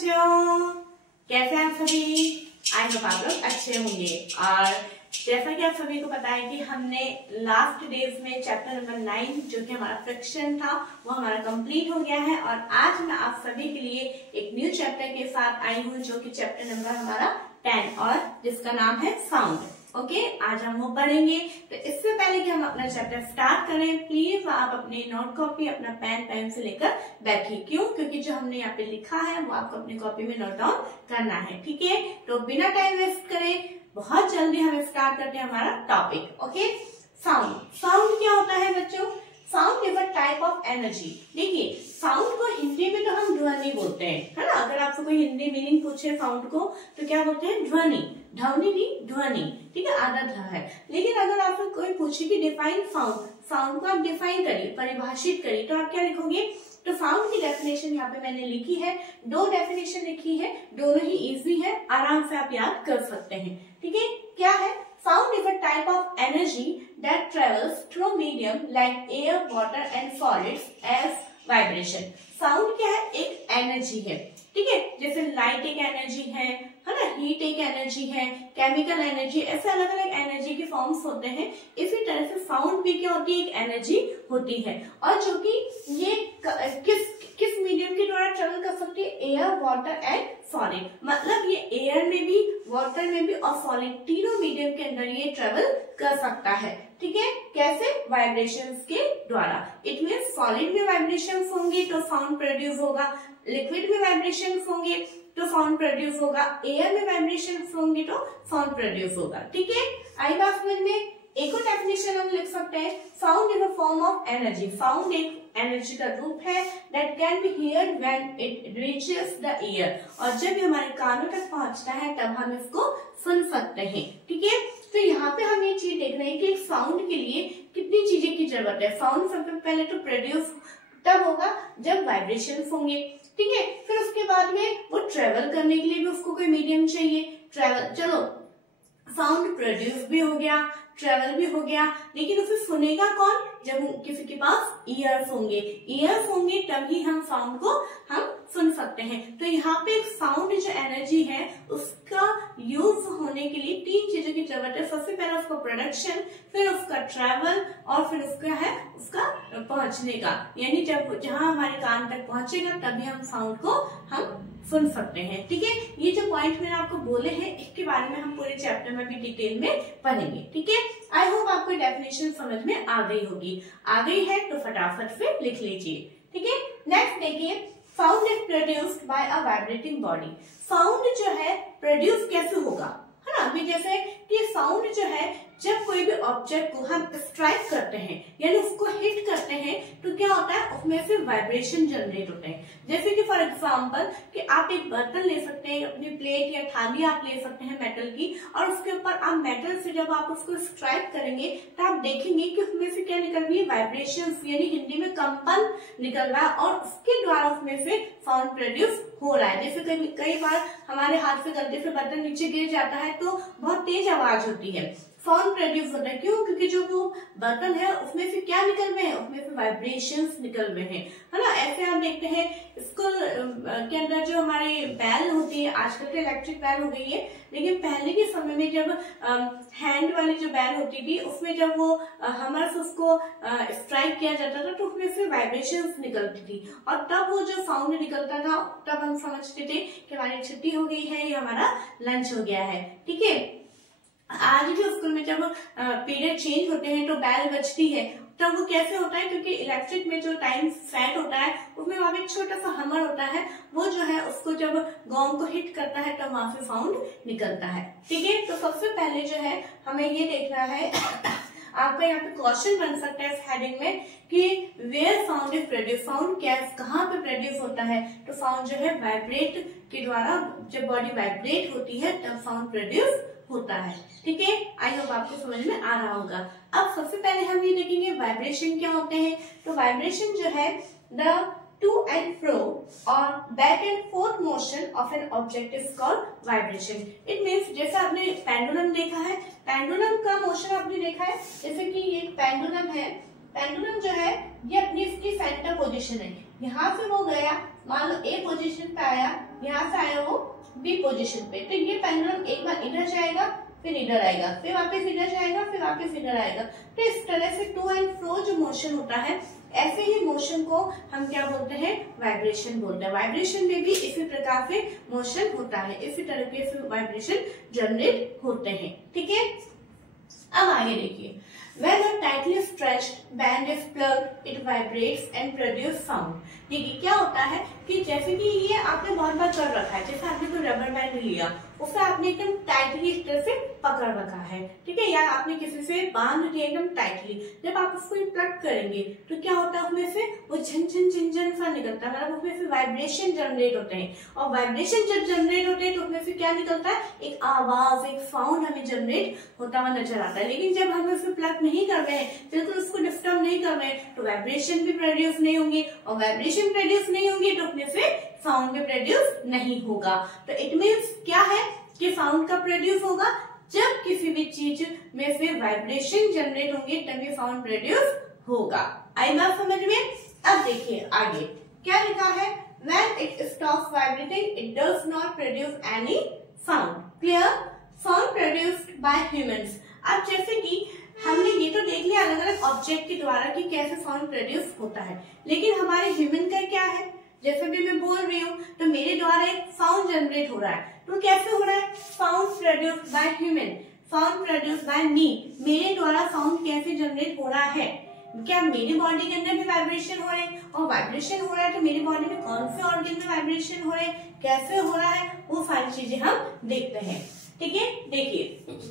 बच्चों, कैसे हैं आप सभी। आई होप आप लोग अच्छे होंगे। और जैसा कि आप सभी को पता है कि हमने लास्ट डेज में चैप्टर नंबर 9 जो कि हमारा फ्रिक्शन था वो हमारा कंप्लीट हो गया है। और आज मैं आप सभी के लिए एक न्यू चैप्टर के साथ आई हूँ जो कि चैप्टर नंबर हमारा 10 और जिसका नाम है साउंड। ओके, आज हम वो पढ़ेंगे। तो इससे पहले कि हम अपना चैप्टर स्टार्ट करें, प्लीज आप अपनी नोट कॉपी अपना पेन से लेकर बैठिए। क्यों? क्योंकि जो हमने यहाँ पे लिखा है वो आपको अपनी कॉपी में नोट डाउन करना है। ठीक है, तो बिना टाइम वेस्ट करे बहुत जल्दी हम स्टार्ट करते हैं हमारा टॉपिक। Okay, sound. साउंड क्या होता है बच्चों? Sound is a type of energy. देखिए, साउंड को हिंदी में तो हम ध्वनि बोलते हैं, है ना। अगर आपसे कोई हिंदी मीनिंग पूछे साउंड को तो क्या बोलते हैं? ध्वनि। ध्वनि नहीं, ध्वनि। ठीक है, आधा ध है। लेकिन अगर आपसे कोई पूछे कि डिफाइन साउंड, साउंड को आप डिफाइन करिए, परिभाषित करिए, तो आप क्या लिखोगे? तो साउंड की डेफिनेशन यहाँ पे मैंने लिखी है, 2 डेफिनेशन लिखी है, दोनों ही इजी है, आराम से आप याद कर सकते हैं। ठीक है, क्या है? Sound is a type of energy that travels through medium like air, water and solids as vibration. Sound क्या है? एक एनर्जी है। ठीक है, जैसे लाइट एक एनर्जी है ना, हीट एक एनर्जी है, केमिकल एनर्जी, ऐसे अलग अलग एनर्जी के फॉर्म्स होते हैं। इसी तरह से साउंड भी क्या होती है? एक एनर्जी होती है। और जो कि ये किस मीडियम के द्वारा ट्रेवल कर सकती है? Air, water and solid. मतलब ये एयर में भी, वाटर में भी और सॉलिड तीनों मीडियम के अंदर ये ट्रेवल कर सकता है। ठीक है, कैसे? वाइब्रेशंस के द्वारा। इट मीन सॉलिड में वाइब्रेशंस होंगे तो साउंड प्रोड्यूस होगा, लिक्विड में वाइब्रेशंस होंगे तो साउंड प्रोड्यूस होगा, एयर में वाइब्रेशंस होंगे तो साउंड प्रोड्यूस होगा। ठीक है, आई बात समझ में? एक और डेफिनेशन हम लिख सकते हैं, sound is a form of energy. Sound एक एनर्जी का रूप है that can be heard when it reaches the year. और जब ये हमारे कानों तक पहुंचता है तब हम इसको सुन सकते हैं। ठीक है, तो यहाँ पे हम ये चीज देख रहे हैं कि एक साउंड के लिए कितनी चीजें की जरूरत है। साउंड सबसे पहले तो प्रोड्यूस तब होगा जब वाइब्रेशन होंगे। ठीक है, फिर उसके बाद में वो ट्रेवल करने के लिए भी उसको कोई मीडियम चाहिए। ट्रेवल, चलो साउंड प्रोड्यूस भी हो गया, ट्रेवल भी हो गया, लेकिन उसे सुनेगा कौन? जब किसी के पास ईयर्स होंगे। ईयर्स होंगे तभी हम साउंड को हम सुन सकते हैं। तो यहाँ पे एक साउंड जो एनर्जी है उसका यूज होने के लिए 3 चीजों की जरूरत है। सबसे पहले उसका प्रोडक्शन, फिर उसका ट्रेवल और फिर उसका है उसका पहुंचने का। यानी जब जहां हमारे कान तक पहुंचेगा तभी हम साउंड को हम सुन सकते हैं। ठीक है, ये जो पॉइंट मैंने आपको बोले हैं इसके बारे में हम पूरे चैप्टर में भी डिटेल में पढ़ेंगे। ठीक है, आई होप आपको डेफिनेशन समझ में आ गई होगी। आ गई है तो फटाफट से लिख लीजिए। ठीक है, नेक्स्ट देखिए, sound is produced by a vibrating body. Sound जो है प्रोड्यूस कैसे होगा, है ना। अभी जैसे कि साउंड जो है जब कोई भी ऑब्जेक्ट को हम स्ट्राइक करते हैं यानी उसको हिट करते हैं तो क्या होता है? उसमें से वाइब्रेशन जनरेट होते हैं। जैसे कि फॉर एग्जांपल कि आप एक बर्तन ले सकते हैं, अपनी प्लेट या थाली आप ले सकते हैं मेटल की, और उसके ऊपर आप मेटल से जब आप उसको स्ट्राइक करेंगे तो आप देखेंगे कि उसमें से क्या निकल रही है? वाइब्रेशन, यानी हिंदी में कंपन निकल रहा है और उसके द्वारा उसमें से साउंड प्रोड्यूस हो रहा है। जैसे कई बार हमारे हाथ से गलती से बर्तन नीचे गिर जाता है तो बहुत तेज आवाज होती है, साउंड प्रोड्यूस होता है। क्यों? क्योंकि जो वो बर्तन है उसमें से क्या निकल रहे हैं? उसमें से वाइब्रेशंस निकल रहे हैं, है ना। ऐसे आप देखते हैं स्कूल के अंदर जो हमारी बैल होती है, आजकल तो इलेक्ट्रिक बैल हो गई है, लेकिन पहले के समय में जब हैंड वाली जो बैल होती थी उसमें जब वो हमर से उसको स्ट्राइक किया जाता था तो उसमें से वाइब्रेशंस निकलती थी और तब वो जो साउंड निकलता था तब हम समझते थे कि हमारी छुट्टी हो गई है या हमारा लंच हो गया है। ठीक है, आज भी स्कूल में जब पीरियड चेंज होते हैं तो बेल बजती है, तब वो कैसे होता है? क्योंकि इलेक्ट्रिक में जो टाइम सेट होता है उसमें वहां पे एक छोटा सा हमर होता है, वो जो है उसको जब गॉन्ग को हिट करता है तब वहां से साउंड निकलता है। ठीक है, तो सबसे पहले जो है हमें ये देखना है आपका यहाँ पे क्वेश्चन बन सकता है इस हेडिंग में कि where sound is produce. Sound कहाँ पे प्रोड्यूस होता है? तो साउंड जो है वाइब्रेट के द्वारा, जब बॉडी वाइब्रेट होती है तब साउंड प्रोड्यूस होता है। ठीक है, आई होप आपको समझ में आ रहा होगा। अब सबसे पहले हम ये देखेंगे वाइब्रेशन क्या होते हैं। तो वाइब्रेशन जो है द टू एंड फ्रो और back and fourth motion of an object is called vibration. It means जैसे आपने पेंडुलम देखा है, पेंडुलम का मोशन आपने देखा है, जैसे कि ये पेंडुलम है, पेंडुलम जो है ये अपनी इसकी सेंटर पोजीशन है, यहाँ से वो गया मान लो ए पोजीशन पे आया, यहाँ से आया वो बी पोजीशन पे, तो ये पेंडुलम एक बार इधर जाएगा, फिर इधर आएगा, फिर वापस इधर जाएगा, फिर वापस इधर आएगा। तो इस तरह से टू एंड फ्रो जो मोशन होता है, ऐसे ही मोशन को हम क्या बोलते हैं, वाइब्रेशन बोलते हैं। वाइब्रेशन में भी इसी प्रकार से मोशन होता है, इसी तरह के वाइब्रेशन जनरेट होते हैं। ठीक है, अब आगे देखिए, when a tightly stretched band is plugged, it vibrates and produce sound। देखिए क्या होता है कि जैसे कि ये आपने बहुत बार कर रखा है, जैसे आपने कोई रबर बैंड लिया, उसे आपने एकदम टाइटली इस तरह से पकड़ रखा है, ठीक है, या आपने किसी से बांध दिया एकदम टाइटली। जब आप उसको प्लग करेंगे तो क्या होता है, उसमें से वो झन झन झन सा निकलता है, मतलब उसमें से वाइब्रेशन जनरेट होते हैं, और वाइब्रेशन जब जनरेट होते हैं तो उसमें से क्या निकलता है, एक आवाज, एक साउंड हमें जनरेट होता हुआ नजर आता है। लेकिन जब हम उसे प्लग नहीं कर रहे हैं, बिल्कुल उसको डिस्टर्ब नहीं कर रहे हैं, तो वाइब्रेशन भी प्रोड्यूस नहीं होंगे, और वाइब्रेशन प्रोड्यूस नहीं होंगे तो उसमें से साउंड भी प्रोड्यूस नहीं होगा। तो इट मीन्स क्या है कि साउंड का प्रोड्यूस होगा जब किसी भी चीज में से वाइब्रेशन जनरेट होंगे, तभी साउंड प्रोड्यूस होगा। आई बात समझ में? अब देखिए आगे क्या लिखा है, when it stops vibrating it does not produce any sound। clear? sound produced by humans। अब जैसे कि हमने ये तो देख लिया अलग अलग ऑब्जेक्ट के द्वारा कि कैसे साउंड प्रोड्यूस होता है, लेकिन हमारे ह्यूमन का क्या है, जैसे भी मैं बोल रही हूँ तो मेरे द्वारा एक साउंड जनरेट हो रहा है, तो कैसे हो रहा है, sound produced by human, sound produced by me. मेरे द्वारा साउंड कैसे जनरेट हो रहा है, क्या मेरी बॉडी के अंदर भी वाइब्रेशन हो रहे हैं, और वाइब्रेशन हो रहा है तो मेरी बॉडी में कौन से ऑर्गन में वाइब्रेशन हो रहे हैं, कैसे हो रहा है, वो सारी चीजें हम देखते हैं। ठीक है, देखिए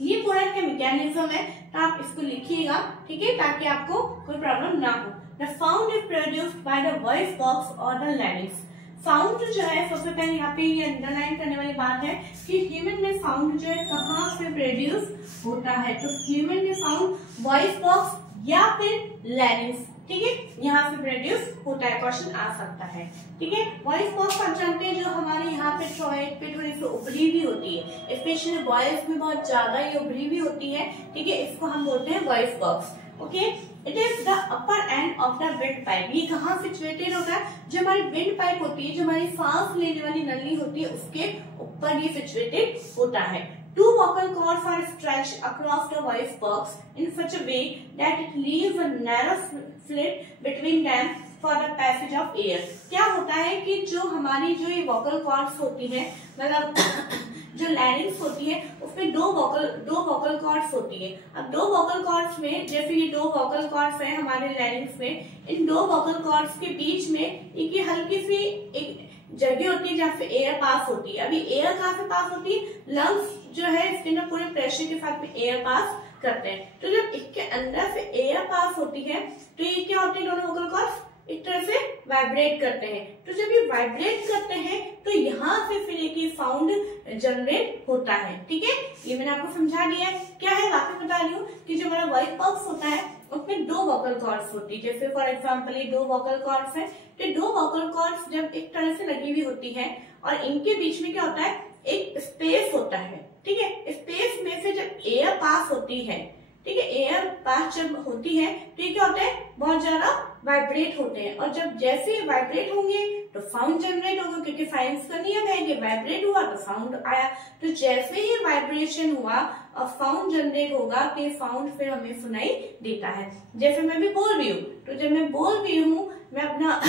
ये पूरा इसका मैकेनिज्म है, तो आप इसको लिखिएगा, ठीक है, ताकि आपको कोई प्रॉब्लम ना हो। The sound is produced by the voice box or the larynx। Sound जो है, सबसे पहले यहाँ पे ये अंडरलाइन करने वाली बात है कि ह्यूमन में साउंड जो है कहाँ से प्रोड्यूस होता है, तो ह्यूमन में साउंड वॉइस बॉक्स या फिर लैरिंक्स, ठीक है, यहाँ से प्रोड्यूस होता है। क्वेश्चन आ सकता है, ठीक है। वॉइस बॉक्स आप जानते हैं जो हमारे यहाँ पे थ्रोएट पे थोड़ी सी उभरी भी होती है, स्पेशली बॉयज में बहुत ज्यादा ये उभरी भी होती है, ठीक है, इसको हम बोलते हैं voice box. Okay, it is the upper end of the wind pipe. ये कहाँ सिचुएटेड होता है, जो हमारी विंड पाइप होती है, जो हमारी सांस लेने वाली नली होती है, उसके ऊपर ये सिचुएटेड होता है। Two vocal cords are stretched across the voice box in such a way that it leaves a narrow slit between them for the passage of air। क्या होता है कि जो हमारी जो ये vocal cords होती है, मतलब जो लैरिंक्स होती है, उसमें दो वोकल कॉर्ड्स होती है। अब दो वोकल कॉर्ड्स में, जैसे ये दो वोकल कॉर्ड्स हैं हमारे लैरिंक्स में, इन दो वोकल कॉर्ड्स के बीच में एक हल्की सी एक जगह होती है जहाँ से एयर पास होती है। अभी एयर कहाँ से पास होती है, लंग्स जो है इसके अंदर पूरे प्रेशर के साथ में एयर पास करते हैं। तो जब इसके अंदर से एयर पास होती है तो ये क्या होते हैं, दोनों वोकल कॉर्ड्स इस तरह से वाइब्रेट करते हैं। तो जब ये वाइब्रेट करते हैं तो यहाँ से फिर एक साउंड जनरेट होता है। ठीक है, ये मैंने आपको समझा दिया है। क्या है, वापस बता रही हूँ कि जो हमारा वॉइस बॉक्स होता है उसमें दो वोकल कॉर्ड्स होती है। जैसे फॉर एग्जाम्पल ये दो वोकल कॉर्ड्स है, तो दो वोकल कॉर्ड्स जब एक तरह से लगी हुई होती है और इनके बीच में क्या होता है, एक स्पेस होता है। ठीक है, स्पेस में से जब एयर पास होती है, ठीक है, एयर पास जब होती है तो ये क्या होता है, बहुत ज्यादा वाइब्रेट होते हैं। और जब जैसे वाइब्रेट होंगे तो साउंड जनरेट होगा, क्योंकि साइंस का नियम है कि वाइब्रेट हुआ तो साउंड आया। तो जैसे ही वाइब्रेशन हुआ और साउंड जनरेट होगा तो साउंड फिर हमें सुनाई देता है। जैसे मैं भी बोल रही हूँ, तो जब मैं बोल रही हूँ, मैं अपना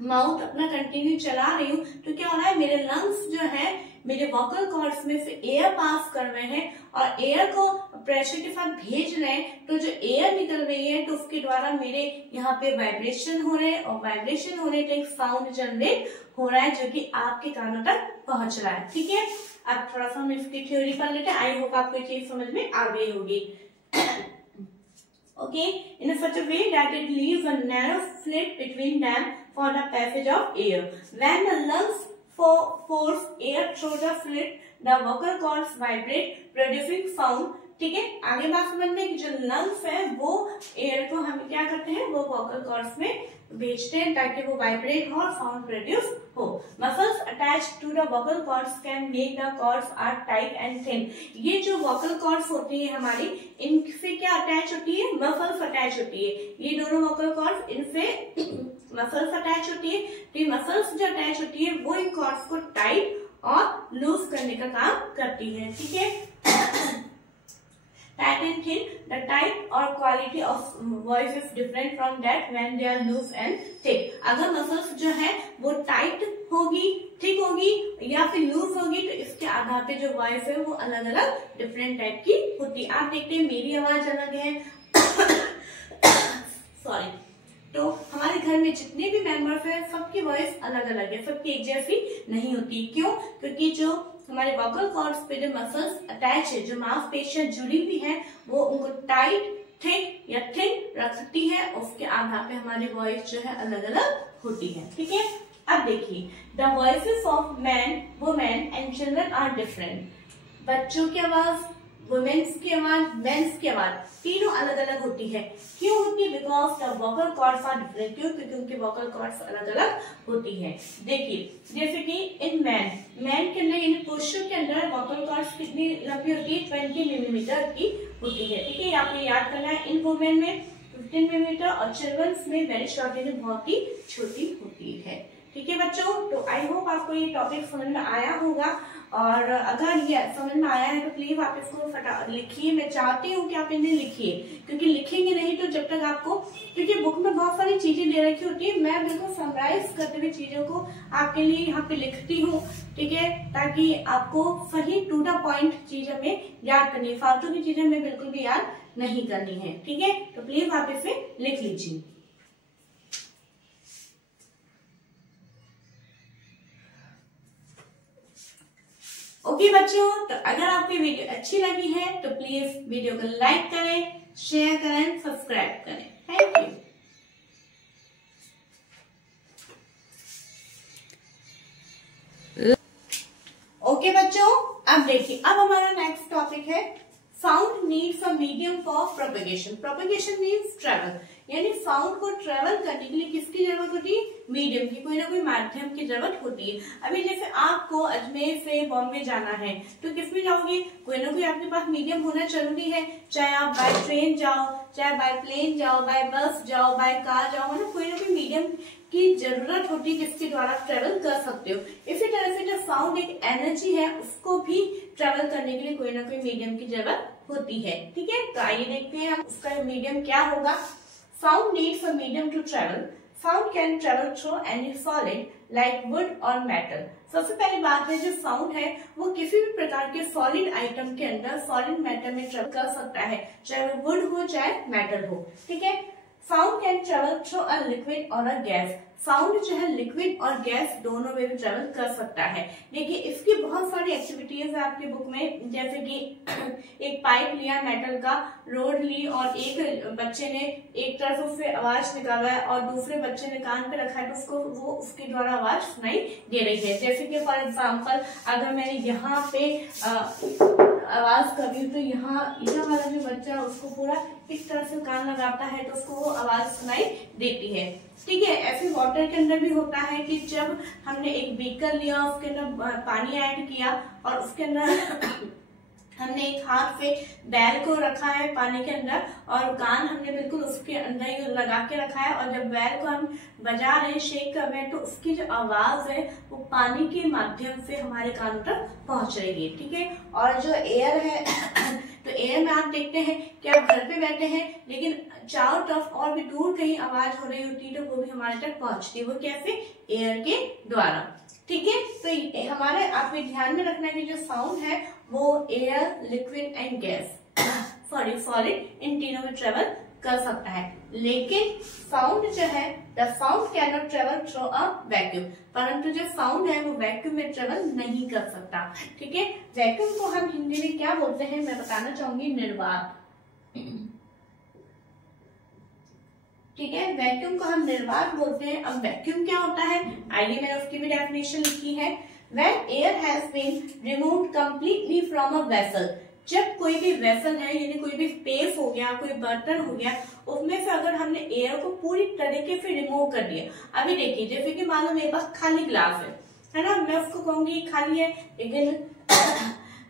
माउथ अपना कंटिन्यू चला रही हूँ, तो क्या हो रहा है, मेरे लंग्स जो है मेरे वोकल कॉर्ड्स में से एयर पास कर रहे हैं और एयर को प्रेशर के साथ भेज रहे हैं। तो जो एयर निकल रही है तो उसके द्वारा मेरे यहाँ पे वाइब्रेशन हो रहे हैं, और वाइब्रेशन होने तो एक साउंड जनरेट हो रहा है जो कि आपके कानों तक पहुंच रहा है। ठीक है, अब थोड़ा सा हम इसकी थ्योरी पढ़ लेते हैं। आई होप आपको ये चीज समझ में आ गई होगी। Okay, in such a way that it leaves a narrow slit between them for the passage of air. When the lungs force air through the slit, the vocal cords vibrate, producing sound. ठीक है, आगे बात समझ में कि जो lungs है वो एयर को हम क्या करते हैं, वो वोकल कॉर्ड्स में भेजते हैं ताकि वो वाइब्रेट हो और साउंड प्रोड्यूस हो। Muscles attached to the vocal cords can make the cords are tight and thin. ये जो वोकल कॉर्ड्स होती है हमारी, इनसे क्या अटैच होती है, मसल्स अटैच होती है। ये दोनों वोकल कॉर्ड्स, इनसे मसल्स अटैच होती है, तो ये मसल्स जो अटैच होती है वो इन कॉर्ड्स को टाइट और लूज करने का काम करती है। ठीक है, tight and thin, the type और quality of voice is different from that when they are loose and thick. अगर मसल्स जो है वो टाइट होगी, थिक होगी या फिर लूज होगी तो इसके आधार पे जो वॉइस है वो अलग अलग डिफरेंट टाइप की होती है। आप देखते हैं मेरी आवाज अलग है सॉरी, तो हमारे घर में जितने भी मेंबर्स हैं सबकी वॉइस अलग अलग है, सबकी एक जैसी नहीं होती। क्यों? क्योंकि जो हमारे वोकल कॉर्ड्स पे जो मसल्स अटैच है, जो मांसपेशियां जुड़ी हुई हैं, वो उनको टाइट, थिक या थिन रखती है, उसके आधार पे हमारी वॉइस जो है अलग अलग होती है। ठीक है, अब देखिए, the voices of man, women and children are different. बच्चों की आवाज, वुमेन्स की आवाज, मेंस की आवाज तीनों अलग अलग होती है। क्यों होती है? Because the vocal cords are different. क्यों? क्योंकि उनकी वोकल कॉर्ड्स अलग अलग होती है। देखिए, जैसे कि इन मैन के अंदर यानी पुरुषों के अंदर वोकल कॉर्ड्स कितनी लंबी होती है? 20 मिलीमीटर की होती है। ठीक है, आपको याद करना है। इन वुमेन में 15 मिलीमीटर और चिल्ड्रंस में वेरी शॉर्ट यानी बहुत ही छोटी होती है। ठीक है बच्चों, तो आई होप आपको ये टॉपिक समझ में आया होगा, और अगर ये समझ में आया है तो प्लीज आप इसको लिखिए। मैं चाहती हूँ कि आप इन्हें लिखिए, क्योंकि लिखेंगे नहीं तो जब तक आपको, क्योंकि बुक में बहुत सारी चीजें दे रखी होती है, मैं बिल्कुल समराइज करते हुए चीजों को आपके लिए यहाँ पे लिखती हूँ। ठीक है, ताकि आपको सही टू द पॉइंट चीज हमें याद करनी है, फालतू की चीजें हमें बिल्कुल भी याद नहीं करनी है। ठीक है, तो प्लीज आप इसे लिख लीजिए। ओके बच्चों, तो अगर आपको वीडियो अच्छी लगी है तो प्लीज वीडियो को लाइक करें, शेयर करें, सब्सक्राइब करें। Thank you. ओके बच्चों, अब देखिए, अब हमारा नेक्स्ट टॉपिक है sound needs a medium for propagation. Propagation means travel, यानी साउंड को ट्रेवल करने के लिए किसकी जरूरत होती है? मीडियम की, कोई ना कोई माध्यम की जरूरत होती है। अभी जैसे आपको अजमेर से बॉम्बे जाना है तो किस में जाओगे? कोई ना कोई आपके पास मीडियम होना जरूरी है, चाहे आप बाय ट्रेन जाओ, चाहे बाय प्लेन जाओ, बाय बस जाओ, बाय कार जाओ, मतलब कोई ना कोई मीडियम की जरूरत होती है जिसके द्वारा ट्रेवल कर सकते हो। इसी तरह से जो साउंड एक एनर्जी है उसको भी ट्रेवल करने के लिए कोई ना कोई मीडियम की जरूरत होती है। ठीक है, तो आइए देखते हैं हम उसका मीडियम क्या होगा। Sound needs a medium to travel. Sound can travel through any solid like wood or metal. सबसे पहली बात है, जो साउंड है वो किसी भी प्रकार के सॉलिड आइटम के अंदर, सॉलिड मैटर में ट्रेवल कर सकता है, चाहे वो वुड हो चाहे मेटल हो। ठीक है, sound can travel through a liquid और अ गैस। साउंड जो है लिक्विड और गैस दोनों में भी ट्रेवल कर सकता है। देखिए, इसकी बहुत सारी एक्टिविटीज है आपकी बुक में, जैसे कि एक पाइप लिया मेटल का, रोड ली और एक बच्चे ने एक तरफ उससे आवाज निकाला है और दूसरे बच्चे ने कान पे रखा है तो उसको वो उसके द्वारा आवाज सुनाई दे रही है। जैसे कि फॉर एग्जाम्पल, अगर मैंने यहाँ पे आवाज कर रही हूँ तो यहाँ वाला जो बच्चा उसको पूरा इस तरह से कान लगाता है तो उसको वो आवाज सुनाई देती है। ठीक है, ऐसे वाटर के अंदर भी होता है कि जब हमने एक बीकर लिया, उसके अंदर पानी ऐड किया और उसके अंदर हमने एक हाथ से बैल को रखा है पानी के अंदर और कान हमने बिल्कुल उसके अंदर ही लगा के रखा है, और जब बैल को हम बजा रहे हैं, शेक कर रहे हैं, तो उसकी जो आवाज है वो पानी के माध्यम से हमारे कानों तक पहुंच रही है। ठीक है, और जो एयर है तो एयर में आप देखते हैं कि आप घर पे बैठे हैं लेकिन चारों तरफ और भी दूर कहीं आवाज हो रही होती है तो वो भी हमारे तक पहुंचती है। वो कैसे? एयर के द्वारा। ठीक है, तो हमारे आपको ध्यान में रखना है कि जो साउंड है वो air, liquid and gas solid in तीनों में ट्रेवल कर सकता है। लेकिन साउंड जो है, the sound can not travel through a vacuum, परंतु जो साउंड है वो वैक्यूम में ट्रेवल नहीं कर सकता। ठीक है, वैक्यूम को हम हिंदी में क्या बोलते हैं मैं बताना चाहूंगी, निर्वात। ठीक है, वैक्यूम को हम निर्वात बोलते हैं। अब वैक्यूम क्या होता है, आइए मैंने उसकी भी डेफिनेशन लिखी है। When air has been removed completely from a vessel, जब कोई भी वेसल है यानी कोई भी स्पेस हो गया, कोई बर्तन हो गया, उसमें से अगर हमने एयर को पूरी तरीके से रिमूव कर दिया। अभी देखिए, जैसे कि मान लो मेरे पास खाली ग्लास है ना, मैं उसको कहूंगी खाली है, लेकिन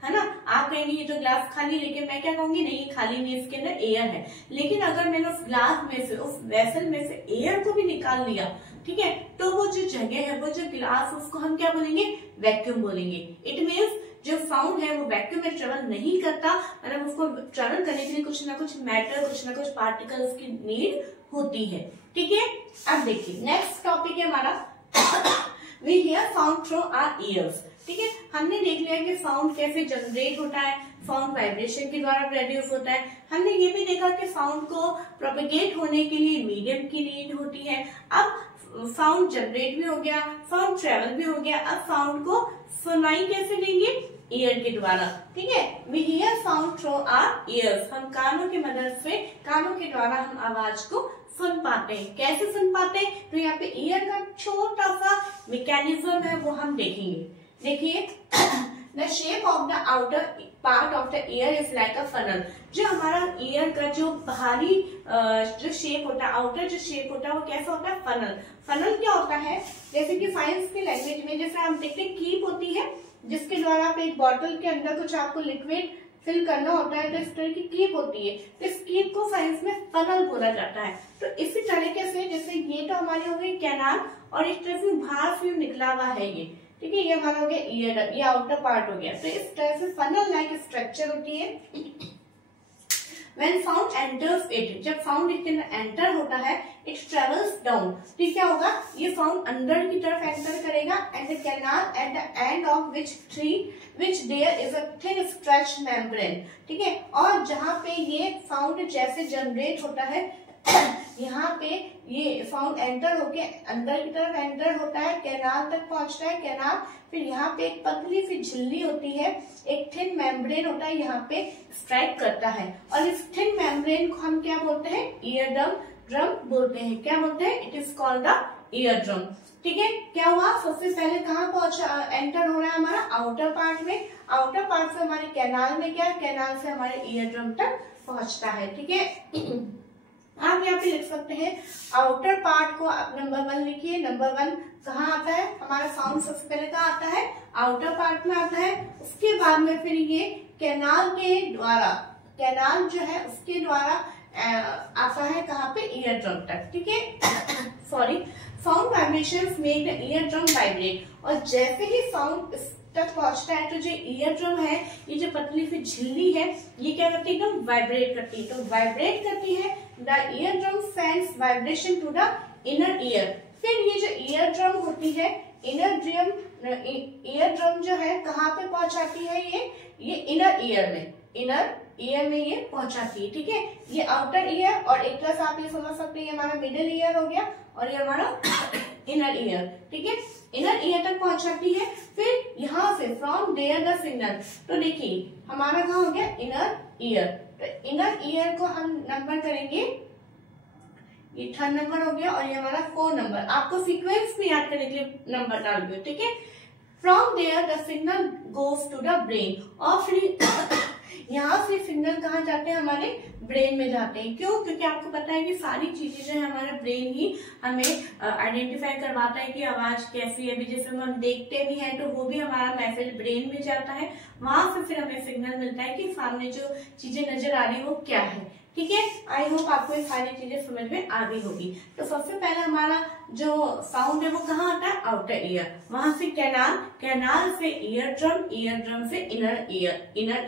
है ना। आप कहेंगे ये तो ग्लास खाली, लेकिन मैं क्या कहूंगी नहीं खाली नहीं, इसके अंदर एयर है। लेकिन अगर मैंने उस ग्लास में से, उस वेसल में से एयर को भी निकाल लिया, ठीक है, तो वो जो जगह है, वो जो ग्लास, उसको हम क्या बोलेंगे, वैक्यूम बोलेंगे। इट मीन्स जो साउंड है वो वैक्यूम में ट्रेवल नहीं करता, मतलब उसको ट्रेवल करने के लिए कुछ ना कुछ मैटर, कुछ ना कुछ पार्टिकल्स की नीड होती है, ठीक है। अब देखिए नेक्स्ट टॉपिक है हमारा We hear sound through our ears, ठीक है। हमने देख लिया कि साउंड कैसे जनरेट होता है, साउंड वाइब्रेशन के द्वारा प्रोड्यूस होता है। हमने ये भी देखा कि साउंड को प्रोपेगेट होने के लिए मीडियम की नीड होती है। अब साउंड जनरेट भी हो गया, साउंड ट्रेवल भी हो गया, अब साउंड को सुनाई कैसे देंगे, ईयर के द्वारा, ठीक है। We hear sound through our ears, हम कानों की मदद से, कानों के द्वारा हम आवाज को सुन पाते हैं। कैसे सुन पाते हैं, तो यहाँ पे ईयर का छोटा सा मैकेनिज्म है वो हम देखेंगे। देखिए the shape of the outer part of the year is like a funnel. जो हमारा ईयर का जो बाहरी जो शेप होता है, आउटर जो शेप होता है, वो कैसा होता है, फनल। फनल क्या होता है, जैसे कि साइंस की लैंग्वेज में जैसे हम देखते हैं कीप होती है, जिसके द्वारा आप एक बॉटल के अंदर कुछ आपको लिक्विड फिल करना होता है, तो इस तरह की कीप होती है, तो इस कीप को साइंस में फनल बोला जाता है। तो इसी तरीके से जैसे ये तो हमारी हो गई कैनाल, और इस तरह से बाहर से निकला हुआ है ये, ठीक है, ये हमारा हो गया ईयर, ये आउटर पार्ट हो गया। तो इस तरह से फनल लाइक स्ट्रक्चर होती है। When sound enters it, जब साउंड इसके अंदर एंटर होता है, it travels down, तो क्या होगा, ये साउंड अंदर की तरफ एंटर करेगा, and the canal at the end of which there is a thin stretch membrane, ठीक है। और जहाँ पे ये साउंड जैसे जनरेट होता है, यहाँ पे ये साउंड एंटर होके अंदर की तरफ एंटर होता है, कैनाल तक पहुंचता है, कैनाल, फिर यहाँ पे एक पतली सी झिल्ली होती है, एक थिन मेम्ब्रेन होता है, यहाँ पे स्ट्राइक करता है, और इस थिन मेम्ब्रेन को हम क्या बोलते हैं, ईयर ड्रम बोलते हैं। क्या बोलते हैं, it is called the ear drum, ठीक है। क्या हुआ, सबसे पहले कहाँ पहुंचा, एंटर हो रहा है हमारा आउटर पार्ट में, आउटर पार्ट से हमारे कैनाल में, क्या कैनाल से हमारे ईयर ड्रम तक पहुंचता है, ठीक है। आप यहाँ पे लिख सकते हैं आउटर पार्ट को, आप नंबर 1 लिखिए। नंबर 1 कहाँ आता है, हमारा साउंड सबसे पहले कहाँ आता है, आउटर पार्ट में आता है। उसके बाद में फिर ये कैनाल के द्वारा, कैनाल जो है उसके द्वारा आता है कहाँ पे, ईयर ड्रम तक, ठीक है। Sorry, sound vibrations make the ear drum vibrate, और जैसे ही साउंड तक पहुंचता है, तो जो ईयर ड्रम है, ये जो पतली सी झिल्ली है, ये क्या करती है, एकदम वाइब्रेट करती है। तो वाइब्रेट करती है, the ear drum sends vibration to the inner ear. फिर ये जो ईयर ड्रम होती है, ईयर ड्रम जो है कहाँ पे पहुंचाती है, ये इनर ईयर में, इनर ईयर में ये पहुंचाती है, ठीक है। ये आउटर ईयर, और एक तरह से आप ये समझ सकते हैं ये हमारा मिडिल ईयर हो गया, और ये हमारा इनर ईयर, ठीक है, इनर ईयर तक पहुंचाती है। फिर यहाँ से फ्रॉम देयर द सिग्नल, तो देखिए हमारा कहाँ हो गया, इनर ईयर। तो इनर ईयर को हम नंबर करेंगे, ये 3rd नंबर हो गया, और ये हमारा 4 नंबर। आपको सीक्वेंस में याद करने के लिए नंबर डाल दिया, ठीक है। From there the signal goes to the brain, और फिर यहाँ से सिग्नल कहाँ जाते हैं, हमारे ब्रेन में जाते हैं। क्यों, क्योंकि आपको पता है कि सारी चीजें जो है हमारे ब्रेन ही हमें आइडेंटिफाई करवाता है कि आवाज कैसी है। अभी जैसे हम देखते भी हैं, तो वो भी हमारा मैसेज ब्रेन में जाता है, वहां से फिर हमें सिग्नल मिलता है कि सामने जो चीजें नजर आ रही है वो क्या है, ठीक है। आई होप आपको ये सारी चीजें समझ में आ गई होगी। तो सबसे पहले हमारा जो साउंड है वो कहाँ आता है, आउटर ईयर, वहां से कैनाल, कैनाल से ईयर ड्रम से इनर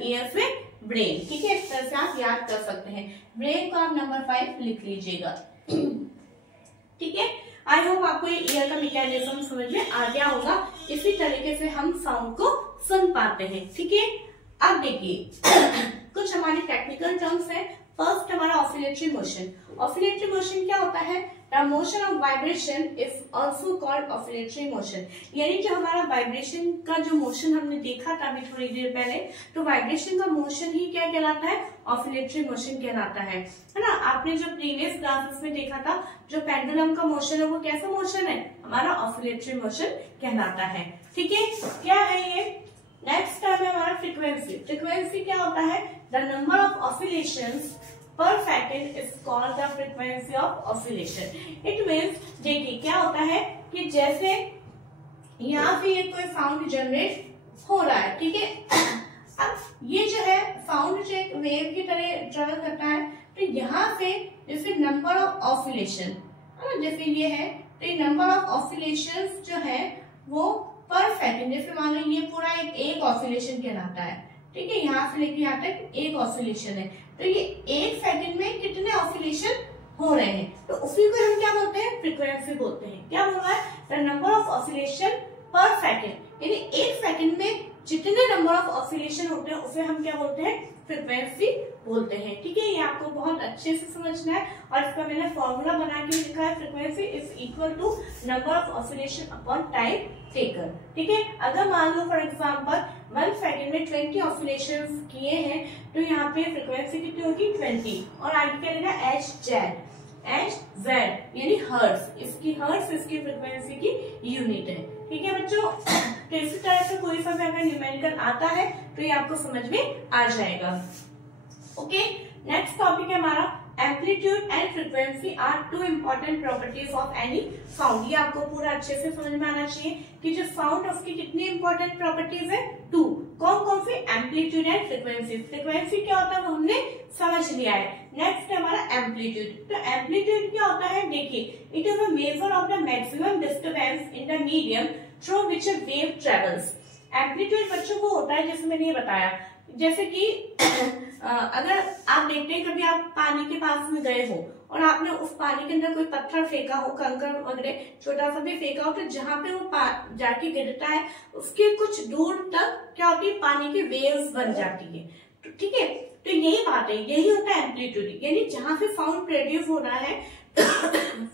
ईयर से ब्रेन, ठीक है। इस तरह से आप याद कर सकते हैं। ब्रेन को आप नंबर 5 लिख लीजिएगा, ठीक है। आई होप आपको ये ईयर का मैकेनिज्म समझ में आ गया होगा। इसी तरीके से हम साउंड को सुन पाते हैं, ठीक है। अब देखिए कुछ हमारे टेक्निकल टर्म्स हैं। फर्स्ट हमारा ऑसिलेटरी मोशन। ऑसिलेटरी मोशन क्या होता है, the motion of vibration is also called oscillatory motion. यानी जो हमारा वाइब्रेशन का जो मोशन हमने देखा था अभी थोड़ी देर पहले, तो वाइब्रेशन का मोशन ही क्या कहलाता है, ऑसिलेटरी मोशन कहलाता है ना। आपने जो प्रीवियस क्लासेस में देखा था, जो पेंडुलम का मोशन है वो कैसा मोशन है, हमारा ऑसिलेटरी मोशन कहलाता है, ठीक है। क्या है ये, नेक्स्ट टर्म है हमारा फ्रीक्वेंसी। फ्रीक्वेंसी क्या होता है, द नंबर ऑफ ऑसिलेशंस पर second is called the frequency of oscillation. It means, देखिए क्या होता है कि जैसे यहाँ पे ये कोई साउंड जनरेट हो रहा है, ठीक है। अब ये जो है साउंड जो एक वेव की तरह ट्रेवल करता है, तो यहाँ से जैसे नंबर ऑफ ऑसिलेशन, जैसे ये है, तो ये नंबर ऑफ ऑसिलेशन जो है वो पर सेकंड, जैसे मान लो ये पूरा एक ऑसिलेशन कहलाता है, ठीक है, यहाँ से लेके यहाँ तक एक ऑसिलेशन है, तो ये एक सेकंड में कितने ऑसिलेशन हो रहे हैं, तो उसी को हम क्या बोलते हैं, फ्रीक्वेंसी बोलते हैं। क्या बोल रहा है, द नंबर ऑफ ऑसिलेशन पर सेकंड, यानी एक सेकंड में जितने नंबर ऑफ ऑसिलेशन होते हैं उसे हम क्या बोलते हैं, फ्रीक्वेंसी बोलते हैं। ठीक है, ये आपको बहुत अच्छे से समझना है, और इसका मैंने फॉर्मूला बना के लिखा है, frequency is equal to number of oscillation upon time taken. ठीक है, अगर मान लो फॉर एग्जांपल 1 सेकंड में 20 ऑसिलेशंस किए हैं, तो यहाँ पे फ्रीक्वेंसी कितनी होगी, 20, और आगे क्या लेगा, एच जेड यानी हर्ट्ज, इसकी हर्ट्ज इसकी फ्रीक्वेंसी की यूनिट है। ठीक है बच्चों, तो इसी तरह से कोई सा भी अगर न्यूमेरिकल आता है तो ये आपको समझ में आ जाएगा। ओके, नेक्स्ट टॉपिक है हमारा amplitude and frequency are two important properties of any sound. ये आपको पूरा अच्छे से समझ में आना चाहिए कि जो साउंड उसकी कितनी इंपॉर्टेंट प्रॉपर्टीज है, 2। कौन कौन सी, एम्पलीट्यूड एंड फ्रीक्वेंसी। फ्रीक्वेंसी क्या होता है वो हमने समझ लिया है। नेक्स्ट है हमारा एम्पलीट्यूड। तो एम्पलीट्यूड क्या होता है, देखिए, it is a measure of the maximum disturbance in the medium through which a wave travels. Amplitude बच्चों को होता है, जैसे मैंने ये बताया, जैसे कि अगर आप देखते हैं कभी आप पानी के पास में गए हो और आपने उस पानी के अंदर कोई पत्थर फेंका हो, कंकड़ वगैरह छोटा सा भी फेंका हो, तो जहाँ पे वो जाके गिरता है उसके कुछ दूर तक क्या होती है, पानी की वेव्स बन जाती है। तो ठीक है, तो यही बात है, यही होता है एम्पलीट्यूड, यानी जहाँ पे साउंड प्रोड्यूस हो रहा है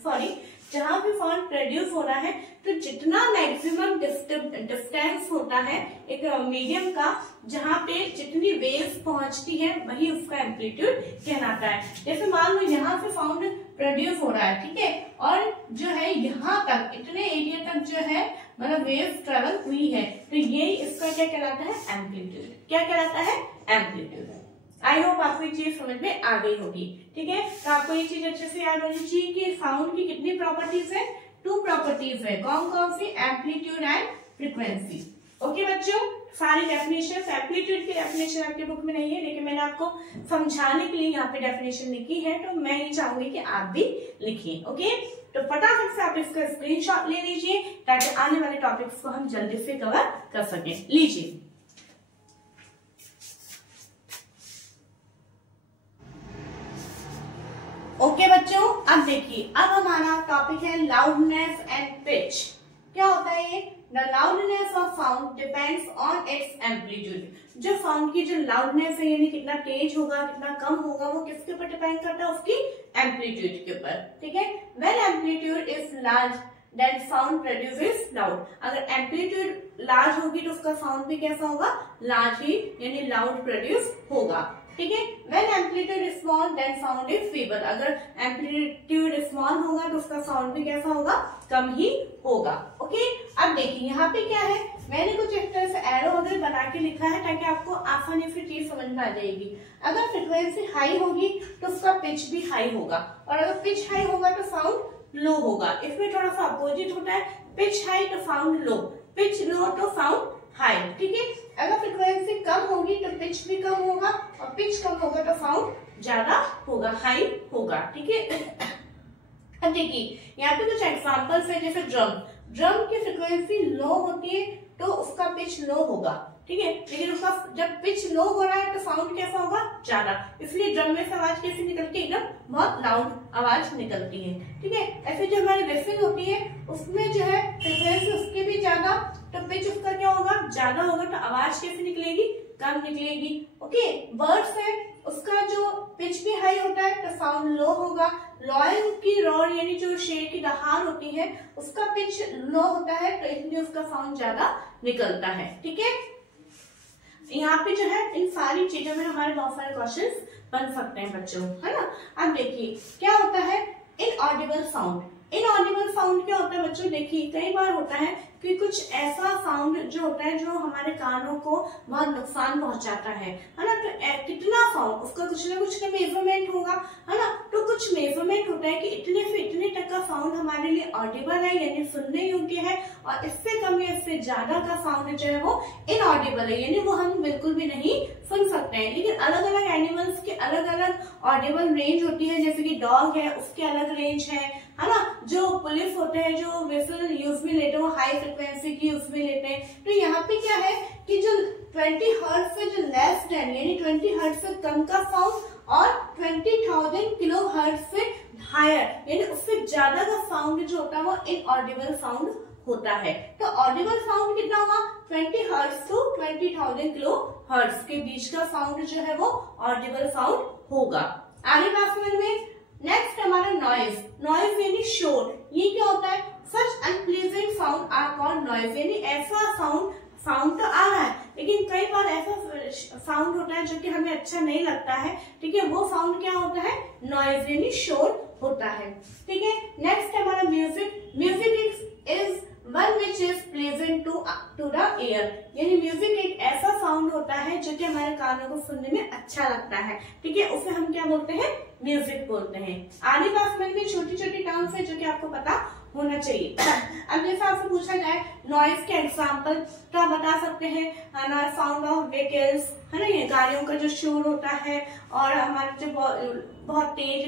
सॉरी, जहाँ पे साउंड प्रोड्यूस हो रहा है, तो जितना मैक्सिमम डिस्टेंस होता है एक मीडियम का, जहाँ पे जितनी वेव्स पहुंचती है, वही उसका एम्पलीट्यूड कहलाता है। जैसे मान लो यहाँ से साउंड प्रोड्यूस हो रहा है, ठीक है, और जो है यहाँ तक, इतने एरिया तक जो है मतलब वेव ट्रेवल हुई है, तो ये इसका क्या कहलाता है, एम्पलीट्यूड। क्या कहलाता है, एम्पलीट्यूड। आई होप आपको ये चीज समझ में आ गई होगी। ठीक है, तो आपको ये चीज अच्छे से याद होनी चाहिए कि साउंड की कितनी प्रॉपर्टीज है, 2 प्रॉपर्टीज है। कौन कौन सी, एम्पलीट्यूड एंड फ्रीक्वेंसी। ओके बच्चों, सारी डेफिनेशन, एम्पलीट्यूड की डेफिनेशन आपके बुक में नहीं है, लेकिन मैंने आपको समझाने के लिए यहाँ पे डेफिनेशन लिखी है, तो मैं ये चाहूंगी कि आप भी लिखिए। ओके, तो फटाफट से आप इसका स्क्रीनशॉट ले लीजिए ताकि आने वाले टॉपिक्स को हम जल्दी से कवर कर सकें। लीजिए, ओके बच्चों, अब देखिए, अब हमारा टॉपिक है लाउडनेस एंड पिच। क्या होता है ये, the loudness of sound depends on it's amplitude. जो साउंड की जो लाउडनेस है, यानी कितना तेज होगा कितना कम होगा, वो किसके ऊपर डिपेंड करता है, उसकी एम्पलीट्यूड के ऊपर। ठीक है, when amplitude is large then sound produces loud. अगर एम्पलीट्यूड लार्ज होगी तो उसका साउंड भी कैसा होगा, लार्ज ही, यानी लाउड प्रोड्यूस होगा। ठीक है, when amplitude small then sound is feeble. अगर एम्पलीट्यूड स्मॉल होगा तो उसका साउंड भी कैसा होगा, कम ही होगा। ओके, अब देखिए यहाँ पे क्या है, मैंने कुछ इस तरह से एरो वगैरह बना के लिखा है ताकि आपको आसानी से चीज समझ में आ जाएगी। अगर फ्रीक्वेंसी हाई होगी तो उसका पिच भी हाई होगा, और अगर पिच हाई होगा तो साउंड लो होगा। इसमें थोड़ा सा अपोजिट होता है, पिच हाई तो साउंड लो, पिच लो तो साउंड हाई। ठीक है, अगर फ्रीक्वेंसी कम होगी तो पिच भी कम होगा, और पिच कम होगा तो साउंड ज्यादा होगा, हाई होगा। ठीक है, अब देखिए यहाँ पे कुछ एग्जांपल्स है, जैसे ड्रम की फ्रीक्वेंसी लो होती है तो उसका पिच लो होगा। ठीक है, लेकिन उसका जब पिच लो हो रहा है तो साउंड कैसा होगा, ज्यादा। इसलिए ड्रम में से आवाज कैसी निकलती है, एकदम बहुत लाउड आवाज निकलती है। ठीक है, ऐसे जो हमारी विसिल होती है उसमें जो है फ्रीक्वेंसी उसकी भी ज्यादा, तो पिच उसका क्या होगा, ज्यादा होगा, तो आवाज कैसी निकलेगी, कम निकलेगी। ओके, बर्ड्स है, उसका जो पिच भी हाई होता है तो साउंड लो होगा। लॉयन की रोर यानी जो शेर की दहाड़ होती है उसका पिच लो होता है, तो इसलिए उसका साउंड ज्यादा निकलता है। ठीक है, यहाँ पे जो है इन सारी चीजों में हमारे बहुत सारे क्वेश्चंस बन सकते हैं बच्चों, है ना। अब देखिए क्या होता है इनऑडिबल साउंड। इनऑडिबल साउंड क्या होता है बच्चों, देखिए कई बार होता है कि कुछ ऐसा साउंड जो होता है जो हमारे कानों को बहुत नुकसान पहुंचाता है ना। तो कितना साउंड, उसका कुछ ना कुछ मेजरमेंट होगा, है ना। तो कुछ मेजरमेंट होता है कि इतने से इतने तक का साउंड हमारे लिए ऑडिबल है यानी सुनने योग्य है, और इससे कम या इससे ज्यादा का साउंड जो है वो इनऑडिबल है यानी वो हम बिल्कुल भी नहीं सुन सकते हैं। लेकिन अलग अलग एनिमल्स के अलग अलग ऑडिबल रेंज होती है, जैसे कि डॉग है उसके अलग रेंज है ना। जो पुलिस होते हैं जो विसल यूज में लेते हैं वो हाई फ्रिक्वेंसी की यूज में लेते हैं। तो यहाँ पे क्या है कि जो 20 हर्ट्ज से जो लेस देन यानी 20 हर्ट्ज से कम का साउंड और 20,000 किलो हर्ट्ज से हायर यानी उससे ज्यादा का साउंड जो होता है वो इनऑडिबल साउंड होता है। तो ऑडिबल साउंड कितना होगा, 20 हर्ट्ज टू 20,000 किलो हर्ट्ज के बीच का साउंड जो है वो ऑडिबल साउंड होगा। आगे बात समझ में। नेक्स्ट हमारा नॉइज। नॉइज यानी शोर। ये क्या होता है, such unpleasant sound are called noise यानी ऐसा साउंड तो आ रहा है लेकिन कई बार ऐसा साउंड होता है जो कि हमें अच्छा नहीं लगता है, ठीक है, वो साउंड क्या होता है, नॉइज यानी शोर होता है, ठीक है। नेक्स्ट हमारा music. Music is one which is pleasant to the air यानी म्यूजिक एक ऐसा साउंड होता है जो कि हमारे कानों को सुनने में अच्छा लगता है, ठीक है, उसे हम क्या बोलते हैं, म्यूजिक बोलते हैं। आगे बात में छोटी छोटी टर्म्स है जो कि आपको पता होना चाहिए। अब जैसे आपसे पूछा जाए नॉइज के एग्जाम्पल तो आप बता सकते हैं ना, साउंड ऑफ व्हीकल्स है ना, ये गाड़ियों का जो शोर होता है, और हमारे जो बहुत तेज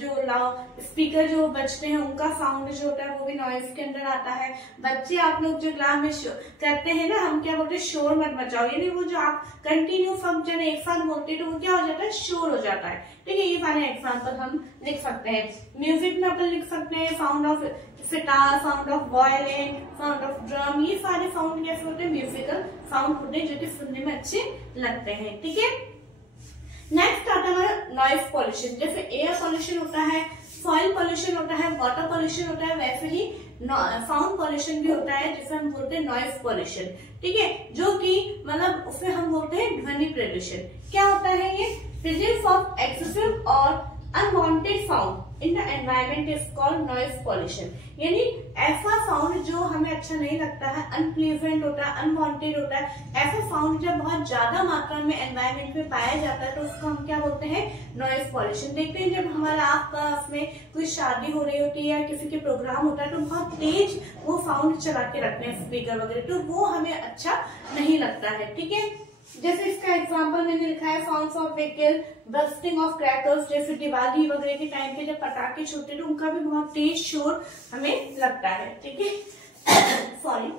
जो लाउड स्पीकर जो बजते हैं उनका साउंड जो होता है वो भी नॉइज के अंदर आता है। बच्चे आप लोग जो क्लास में करते हैं ना, हम क्या बोलते हैं, शोर मत मचाओ यानी वो जो आप कंटिन्यू सब जन एक साथ बोलते हैं तो वो क्या हो जाता है, शोर हो जाता है, ठीक है। ये सारे एग्जाम्पल हम लिख सकते हैं। म्यूजिक में अपन लिख सकते हैं sound of sitar, sound of violin, sound of drum, ये सारे साउंड कैसे होते हैं, म्यूजिकल साउंड होते हैं जो कि सुनने में अच्छे लगते हैं, ठीक है। नेक्स्ट आता है हमारा नॉइज पॉल्यूशन। जैसे एयर पॉल्यूशन होता है, सॉइल पॉल्यूशन होता है, वाटर पॉल्यूशन होता है, वैसे ही साउंड पॉल्यूशन भी होता है जिसे हम बोलते हैं नॉइज पॉल्यूशन, ठीक है, जो कि मतलब उसे हम बोलते हैं ध्वनि प्रदूषण। क्या होता है ये, प्रेजेंस ऑफ एक्सेसिव और unwanted sound in the environment is called noise pollution यानी ऐसा साउंड जो हमें अच्छा नहीं लगता है, अनप्लीजेंट होता है, अनवांटेड होता है, ऐसा साउंड जब बहुत ज्यादा मात्रा में एनवायरमेंट में पाया जाता है तो उसको हम क्या बोलते हैं, नॉइज पॉल्यूशन। देखते हैं जब हमारे आसपास में कोई शादी हो रही होती है या किसी के प्रोग्राम होता है तो बहुत तेज वो साउंड चला के रखते हैं स्पीकर वगैरह, तो वो हमें अच्छा नहीं लगता है, ठीक है। जैसे इसका एग्जांपल मैंने लिखा है, sounds of vehicle, bursting of crackers, जैसे दिवाली वगैरह के टाइम पे जब पटाखे छूटते तो उनका भी बहुत तेज शोर हमें लगता है, ठीक है। सॉरी।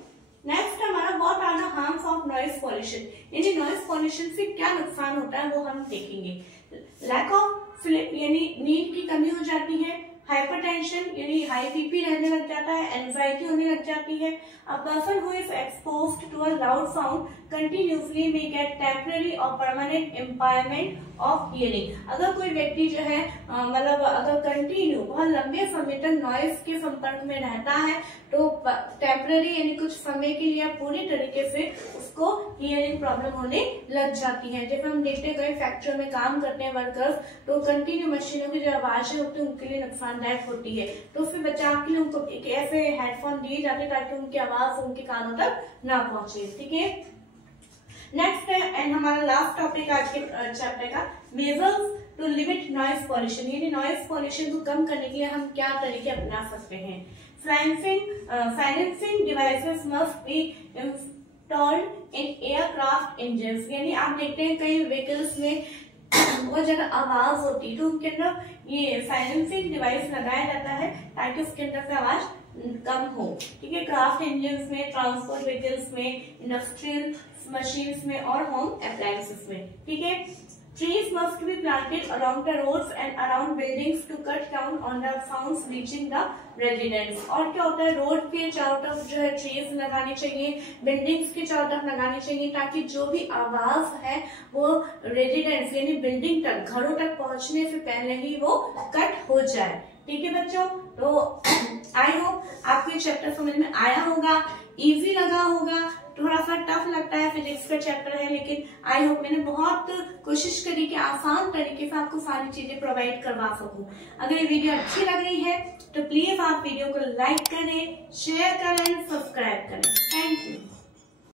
नेक्स्ट हमारा what are the harms of noise pollution यानी नॉइज पॉल्यूशन से क्या नुकसान होता है वो हम देखेंगे। लैक ऑफ स्लीप यानी नींद की कमी हो जाती है, हाइपरटेंशन यानी हाई बीपी रहने लग जाता है, एंजाइटी होने लग जाती है। A person who is exposed to a loud sound continuously may get temporary और परमानेंट इम्पायरमेंट ऑफ हियरिंग। अगर कोई व्यक्ति जो है मतलब अगर कंटिन्यू बहुत लंबे समय तक नॉइज के संपर्क में रहता है तो टेम्पररी यानी कुछ समय के लिए पूरी तरीके से उसको हियरिंग प्रॉब्लम होने लग जाती है। जब हम देखते हैं कई फैक्ट्रियों में काम करते हैं वर्कर्स तो कंटिन्यू मशीनों की जो आवाजें होती है उनके लिए नुकसानदायक होती है, तो उससे बचाव के लिए उनको एक ऐसे हेडफोन दिए जाते हैं ताकि उनकी आवाज उनके कानों तक ना पहुंचे, ठीक है। नेक्स्ट है एंड हमारा लास्ट टॉपिक आज के चैप्टर का, measures to limit noise pollution यानी नॉइज पॉल्यूशन को कम करने के लिए हम क्या तरीके अपना सकते हैं। Silencing devices must be installed in aircraft engines यानी आप देखते हैं कई व्हीकल्स में बहुत ज्यादा आवाज होती है तो उनके अंदर ये साइलेंसिंग डिवाइस लगाया जाता है ताकि उसके अंदर से आवाज कम हो, ठीक है। क्राफ्ट इंजन्स में, ट्रांसपोर्ट व्हीकल्स में, इंडस्ट्रियल मशीन्स में और होम अप्लायंसेस में, ठीक है। Trees must be planted along the roads and around buildings to cut down on the sounds reaching the residents। और क्या होता है, रोड के चारों तरफ जो है ट्रीज लगाने चाहिए, बिल्डिंग्स के चारों तरफ लगाने चाहिए ताकि जो भी आवाज है वो रेजिडेंट्स यानी बिल्डिंग तक, घरों तक पहुंचने से पहले ही वो कट हो जाए, ठीक है बच्चों। तो आई होप आपको ये चैप्टर समझ में आया होगा, इजी लगा होगा। थोड़ा सा टफ लगता है, फिजिक्स का चैप्टर है, लेकिन आई होप मैंने बहुत कोशिश करी कि आसान तरीके से आपको सारी चीजें प्रोवाइड करवा सकूं। अगर ये वीडियो अच्छी लग रही है तो प्लीज आप वीडियो को लाइक करें, शेयर करें, सब्सक्राइब करें। Thank you.